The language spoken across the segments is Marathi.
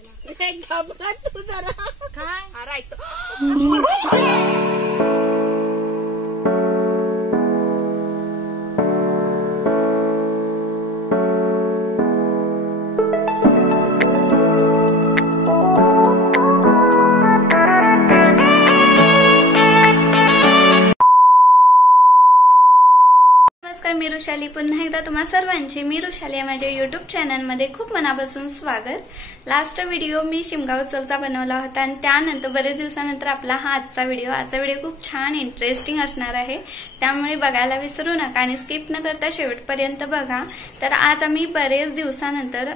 तू जरा काय राईट मी ऋषाली पुन्हा एकदा तुम्हा सर्वांचे मी ऋषाली या माझ्या युट्यूब चॅनलमध्ये खूप मनापासून स्वागत। लास्ट व्हिडिओ मी शिमगा उत्सवचा बनवला होता आणि त्यानंतर बरेच दिवसानंतर आपला हा आजचा व्हिडिओ खूप छान इंटरेस्टिंग असणार आहे, त्यामुळे बघायला विसरू नका आणि स्किप न करता शेवटपर्यंत बघा। तर आज आम्ही बरेच दिवसानंतर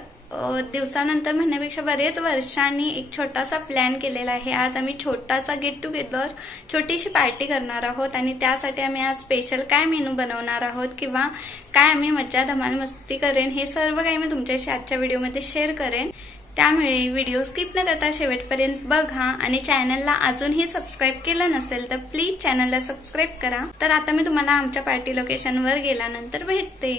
म्हणण्यापेक्षा बरेच वर्षांनी एक छोटासा प्लॅन केलेला आहे। आज आम्ही छोटासा गेट टुगेदर छोटीशी पार्टी करणार आहोत आणि त्यासाठी आम्ही आज स्पेशल काय मेनू बनवणार आहोत किंवा काय आम्ही मज्जा धमाल मस्ती करेन हे सर्व काही मी तुमच्याशी आजच्या व्हिडिओमध्ये शेअर करेन, त्यामुळे व्हिडिओ स्किप न करता शेवटपर्यंत बघा आणि चॅनलला अजूनही सबस्क्राईब केलं नसेल तर प्लीज चॅनलला सबस्क्राईब करा। तर आता मी तुम्हाला आमच्या पार्टी लोकेशनवर गेल्यानंतर भेटते।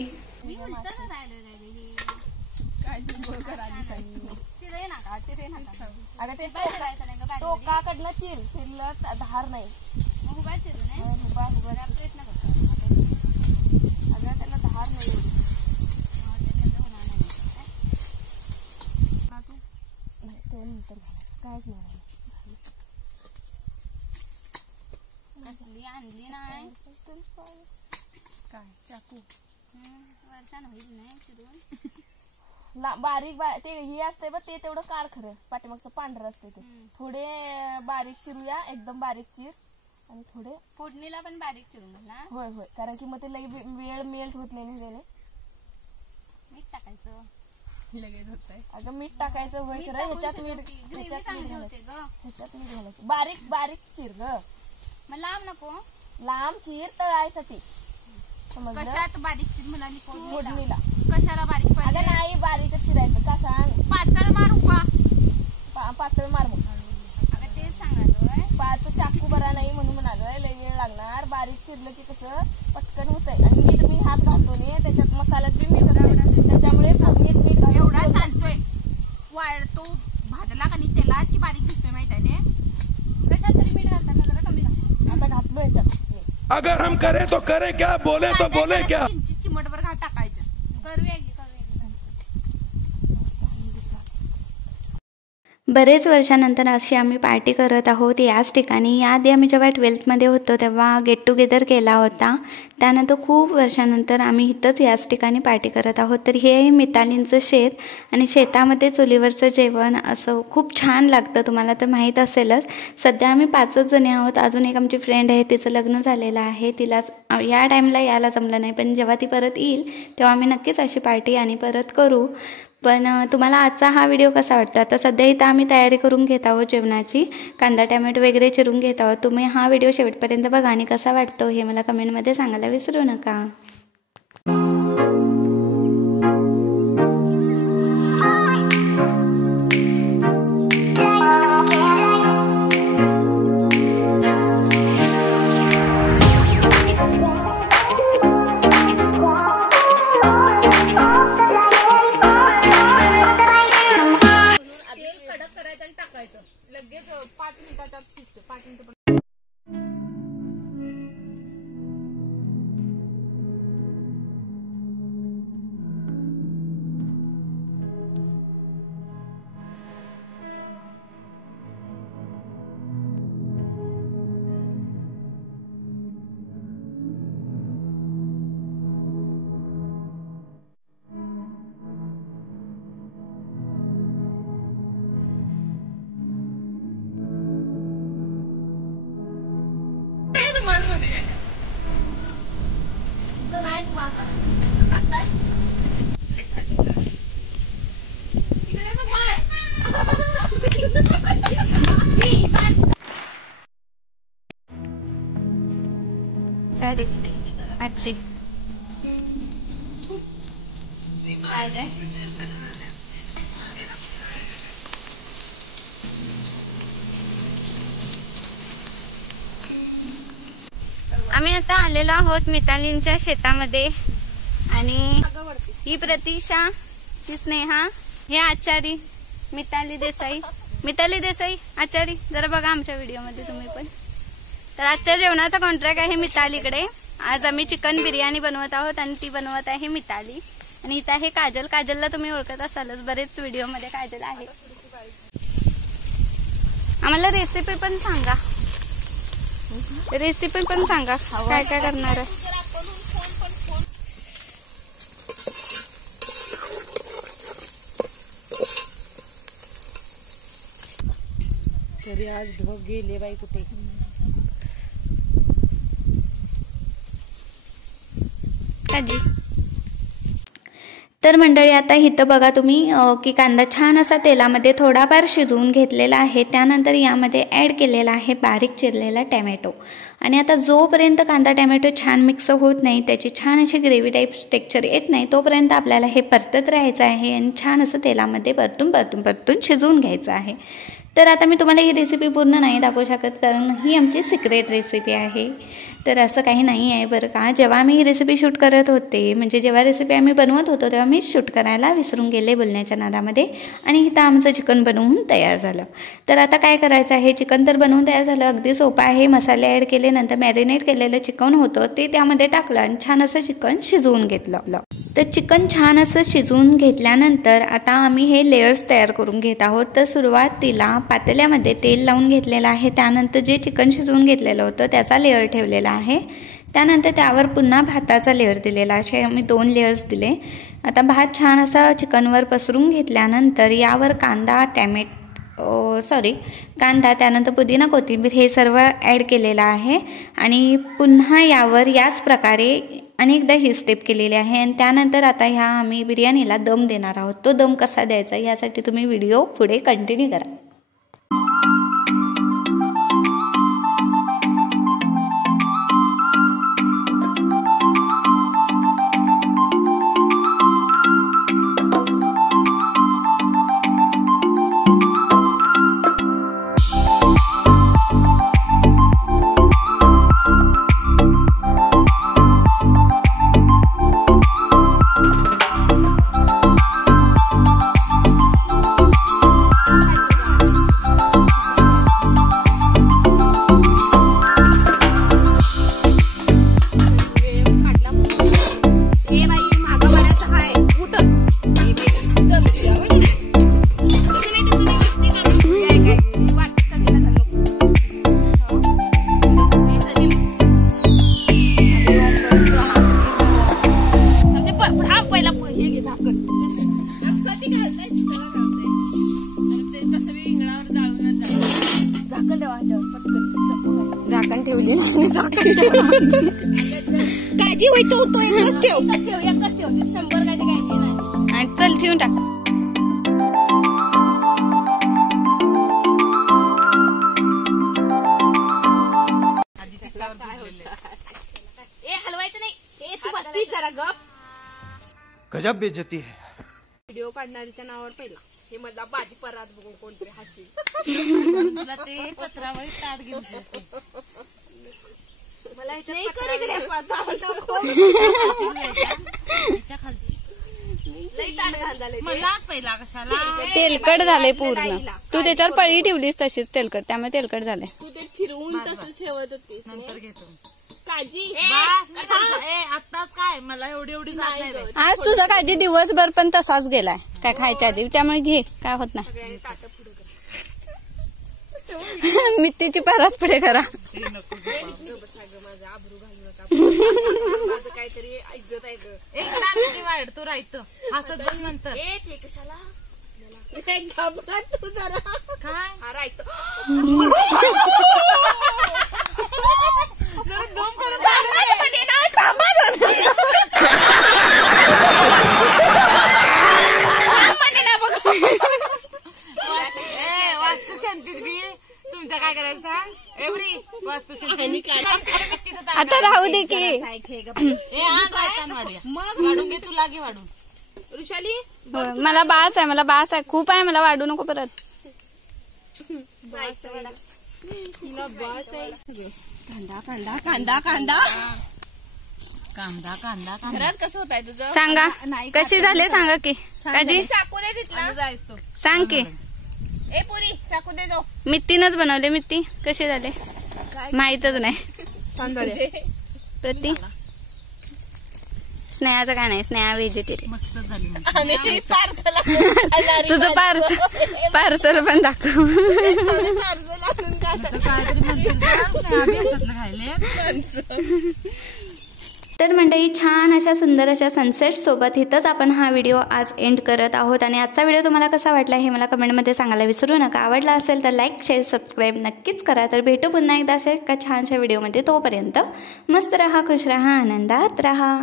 टोकाकडनं चिर फिरलं धार नाही प्रयत्न करतो अगं त्याला धार नाही कायच नाही आणली नाही काय चाकू वर्षान होईल नाही चिरून बारीक ते ही असते बघ ते तेवढं काढ खरं पाठीमागचं पांढरं असते ते थोडे बारीक चिरूया एकदम बारीक चिर आणि थोडे फोडणीला पण बारीक चिरून ना होय होय कारण की मग ते लई वेळ मेल्ट होत नाही म्हणजे मीठ टाकायचं लगेच होतंय अगं मीठ टाकायचं होय खरं ह्याच्यात मीठ घालायचं बारीक बारीक चिर ग मग लांब नको लांब चिर तळायसाठी कशात बारीक चिर म्हणाली फोडणीला कशाला बारीक अगं नाही बारीकच चिरायचं का सांग पातळ मारू का पातळ मार मग अगं तेच सांगायचं तू चाकू बरा नाही म्हणून म्हणालोय लय वेळ लागणार बारीक चिरलं की कसं पटकन होतंय आणि मीठ मी हात घालतो नाही त्याच्यात मसाल्यात बी मीठ त्याच्यामुळे फोडणीत मीठ एवढा चालतोय वाळतो भाजला का नाही त्याला की बारीक दिसतोय माहित आहे कशात तरी मीठ घालताना जरा कमी घाल आता घातलो याच्यात अगर हम करें तो करें क्या बोले तो बोले क्या चिमटभर घाट टाकायचं करूया बरेच वर्षानंतर अशी आम्ही पार्टी करत आहोत याच ठिकाणी। याआधी आम्ही जेव्हा 12th मध्ये होतो तेव्हा गेट टुगेदर केला होता, त्यानंतर खूप वर्षानंतर आम्ही इथंच याच ठिकाणी पार्टी करत आहोत। तर हे आहे मितालींचं शेत आणि शेतामध्ये चुलीवरचं जेवण असं खूप छान लागतं, तुम्हाला तर माहीत असेलच। सध्या आम्ही 5च जणी आहोत, अजून एक आमची फ्रेंड आहे तिचं लग्न झालेलं आहे, तिला या टाईमला यायला जमलं नाही, पण जेव्हा ती परत येईल तेव्हा आम्ही नक्कीच अशी पार्टी आणि परत करू। पण तुम्हाला आजचा हा व्हिडिओ कसा वाटतो? आता सध्या इथं आम्ही तयारी करून घेत आहोत जेवणाची, कांदा टोमॅटो वगैरे चिरून घेत आहोत। तुम्ही हा व्हिडिओ शेवटपर्यंत बघा आणि कसा वाटतो हे मला कमेंटमध्ये सांगायला विसरू नका। लगेच 5 मिनिटात शिजतो 5 मिनिटं आजी आम्ही आता आलेलो आहोत मितालींच्या शेतामध्ये आणि ही प्रतीक्षा, ही स्नेहा, हे आचारी, मिताली देसाई आचारी, जरा बघा आमच्या व्हिडिओमध्ये तुम्ही पण. तर आजच्या जेवणाचा कॉन्ट्रॅक्ट आहे मितालीकडे. आज आम्ही चिकन बिर्याणी बनवत आहोत आणि ती बनवत आहे मिताली. आणि इथं आहे काजल. काजलला तुम्ही ओळखत असालच, बरेच व्हिडिओमध्ये काजल आहे. आम्हाला रेसिपी पण सांगा काय काय करणार आहे. तरी आज ढग गेले बाई कुठे. काजी तर मंडळी आता इथं बघा तुम्ही की कांदा छान असा तेलामध्ये थोडाफार शिजवून घेतलेला आहे. त्यानंतर यामध्ये ॲड केलेला आहे बारीक चिरलेला टॅमॅटो. आणि आता जोपर्यंत कांदा टॅमॅटो छान मिक्स होत नाही, त्याची छान अशी ग्रेव्ही टाईप टेक्स्चर येत नाही, तोपर्यंत आपल्याला हे परतत राहायचं आहे आणि छान असं तेलामध्ये परतून शिजवून घ्यायचं आहे. तर आता मी तुम्हाला ही रेसिपी पूर्ण नाही दाखवू शकत, कारण ही आमची सिक्रेट रेसिपी आहे. तर असं काही नाही आहे बरं का. जेव्हा आम्ही ही रेसिपी शूट करत होते, म्हणजे जेव्हा रेसिपी आम्ही बनवत होतो, तेव्हा मी शूट करायला विसरून गेले बोलण्याच्या नादामध्ये. आणि इथं आमचं चिकन बनवून तयार झालं. तर आता काय करायचं आहे, चिकन तर बनवून तयार झालं, अगदी सोपं आहे. मसाले ॲड केले, नंतर मॅरिनेट केलेलं चिकन होतं ते त्यामध्ये टाकलं आणि छान असं चिकन शिजवून घेतलं. तर चिकन छान असं शिजवून घेतल्यानंतर आता आम्ही हे लेयर्स तयार करून घेत आहोत. तर सुरुवातीला पातेल्यामध्ये तेल लावून घेतलेलं आहे. त्यानंतर जे चिकन शिजवून घेतलेलं होतं त्याचा लेअर ठेवलेला आहे. त्यानंतर त्यावर पुन्हा भाताचा लेअर दिलेला. असे आम्ही 2 लेयर्स दिले. आता भात छान असा चिकनवर पसरून घेतल्यानंतर यावर कांदा त्यानंतर पुदिना कोथिंबीर हे सर्व ॲड केलेलं आहे. आणि पुन्हा यावर याच प्रकारे अनेकदा ही स्टेप केलेली आहे. आणि त्यानंतर आता ह्या आम्ही बिर्याणीला दम देणार आहोत. तो दम कसा द्यायचा यासाठी तुम्ही व्हिडिओ पुढे कंटिन्यू करा. झाकण ठेवली काळजी होईल तो एकच ठेव 100 काय चल ठेवून टाक. हलवायचं नाही, तू बसली जरा गप. गजब बेइज्जती है. व्हिडिओ काढणारीच्या नावावर पहिला हे मला भाजी परात बघून कोणतरी हसली. तुला ते पत्रावळी ताट घेऊन मला तेलकट झाले पूर्ण. तू त्याच्यावर पळी ठेवलीस तशीच तेलकट, त्यामुळे तेलकट झाले. तू ते फिरवून तसंच ठेवत होतीस. नंतर घेतो काळजी. आताच काय मला एवढी आज तुझा काळजी दिवसभर पण तसाच गेलाय काय खायच्या आधी, त्यामुळे घे, काय होत नाही. मितीची परात पुढे करा. माझं काहीतरी इज्जत आहे ग. वाढतो राहतो हसत बस नंतर ते कशाला तू जरा काय हा राहतो. वास्तू शांतीत बी तुमचं काय करायचं सांग. एवढी वास्तू आता राहू दे की मग वाढून घे. तू लागे वाढून ऋषाली. मला बास आहे खूप आहे, मला वाढू नको परत. कांदा कांदा कांदा कांदा कांदा कांदा घरात कसं होत आहे तुझं सांगा. कशी झाले सांगा की काजी. चाकू दे तिथला सांग की ए पुरी चाकू दे दो. मित्तीनच बनवले. मित्ती कसे झाले माहीतच नाही. प्रति स्नेहाचं काय नाही. स्नेहा व्हेजिटेरियन. मस्त झाली. तुझं पार्सल पण दाखव. तर मंडळी छान अशा सुंदर अशा सनसेट सोबत इथंच आपण हा व्हिडिओ आज एंड करत आहोत. आणि आजचा व्हिडिओ तुम्हाला कसा वाटला हे मला कमेंटमध्ये सांगायला विसरू नका. आवडला असेल तर लाईक शेअर सबस्क्राईब नक्कीच करा. तर भेटू पुन्हा एकदा अशा एका छानशा व्हिडिओमध्ये. तोपर्यंत मस्त रहा, खुश रहा, आनंदात रहा.